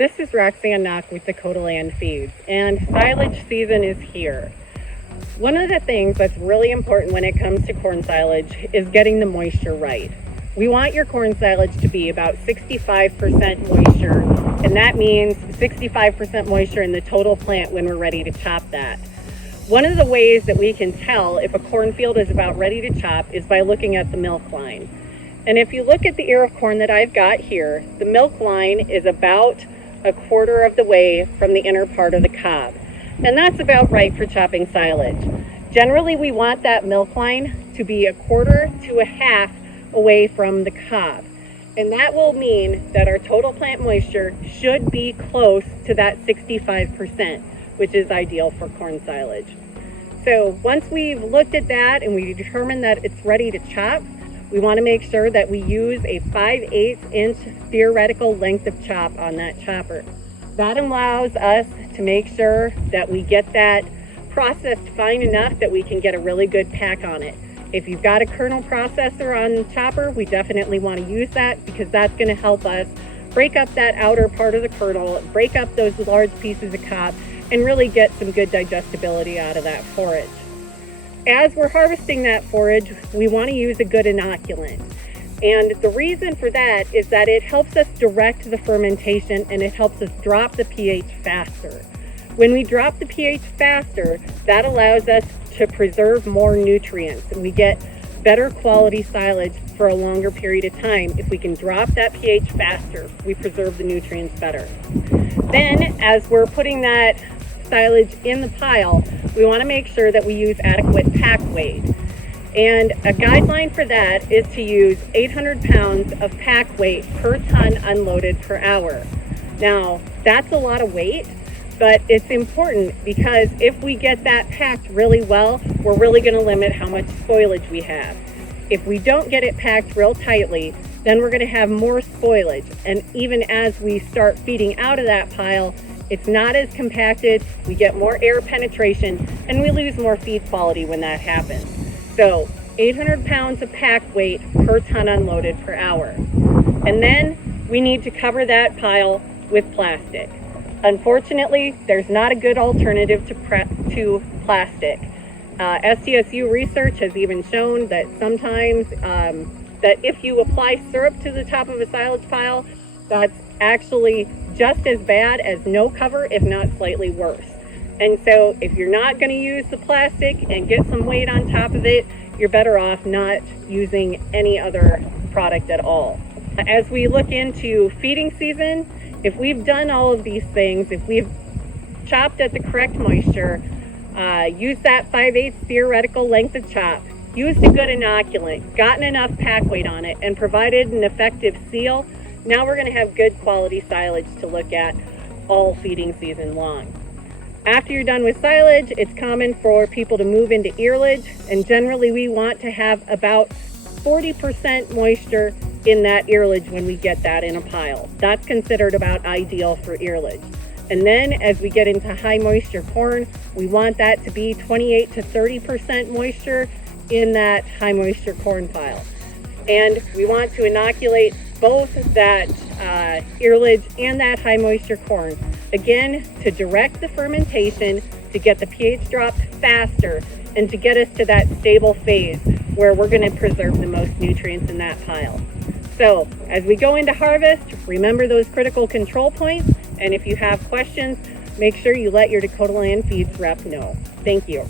This is Roxanne with Dakotaland Feeds, and silage season is here. One of the things that's really important when it comes to corn silage is getting the moisture right. We want your corn silage to be about 65% moisture, and that means 65% moisture in the total plant when we're ready to chop that. One of the ways that we can tell if a cornfield is about ready to chop is by looking at the milk line. And if you look at the ear of corn that I've got here, the milk line is about a quarter of the way from the inner part of the cob. And that's about right for chopping silage. Generally, we want that milk line to be a quarter to a half away from the cob. And that will mean that our total plant moisture should be close to that 65%, which is ideal for corn silage. So once we've looked at that and we determine that it's ready to chop, we want to make sure that we use a 5/8 inch theoretical length of chop on that chopper. That allows us to make sure that we get that processed fine enough that we can get a really good pack on it. If you've got a kernel processor on the chopper, we definitely want to use that because that's going to help us break up that outer part of the kernel, break up those large pieces of cob, and really get some good digestibility out of that forage. As we're harvesting that forage, we want to use a good inoculant. And the reason for that is that it helps us direct the fermentation and it helps us drop the pH faster. When we drop the pH faster, that allows us to preserve more nutrients and we get better quality silage for a longer period of time. If we can drop that pH faster, we preserve the nutrients better. Then, as we're putting that silage in the pile, we want to make sure that we use adequate pack weight. And a guideline for that is to use 800 pounds of pack weight per ton unloaded per hour. Now, that's a lot of weight, but it's important because if we get that packed really well, we're really going to limit how much spoilage we have. If we don't get it packed real tightly, then we're going to have more spoilage. And even as we start feeding out of that pile, it's not as compacted, we get more air penetration, and we lose more feed quality when that happens. So 800 pounds of pack weight per ton unloaded per hour. And then we need to cover that pile with plastic. Unfortunately, there's not a good alternative to plastic. SDSU research has even shown that sometimes that if you apply syrup to the top of a silage pile, that's actually just as bad as no cover, if not slightly worse. And so if you're not going to use the plastic and get some weight on top of it, you're better off not using any other product at all. As we look into feeding season, if we've done all of these things, if we've chopped at the correct moisture, used that 5/8 theoretical length of chop, used a good inoculant, gotten enough pack weight on it, and provided an effective seal, now we're going to have good quality silage to look at all feeding season long. After you're done with silage, it's common for people to move into earlage, and generally we want to have about 40% moisture in that earlage when we get that in a pile. That's considered about ideal for earlage. And then as we get into high moisture corn, we want that to be 28 to 30% moisture in that high moisture corn pile. And we want to inoculate both that earlage and that high moisture corn, again, to direct the fermentation, to get the pH dropped faster, and to get us to that stable phase where we're going to preserve the most nutrients in that pile. So as we go into harvest, remember those critical control points, and if you have questions, make sure you let your Dakotaland Feeds rep know. Thank you.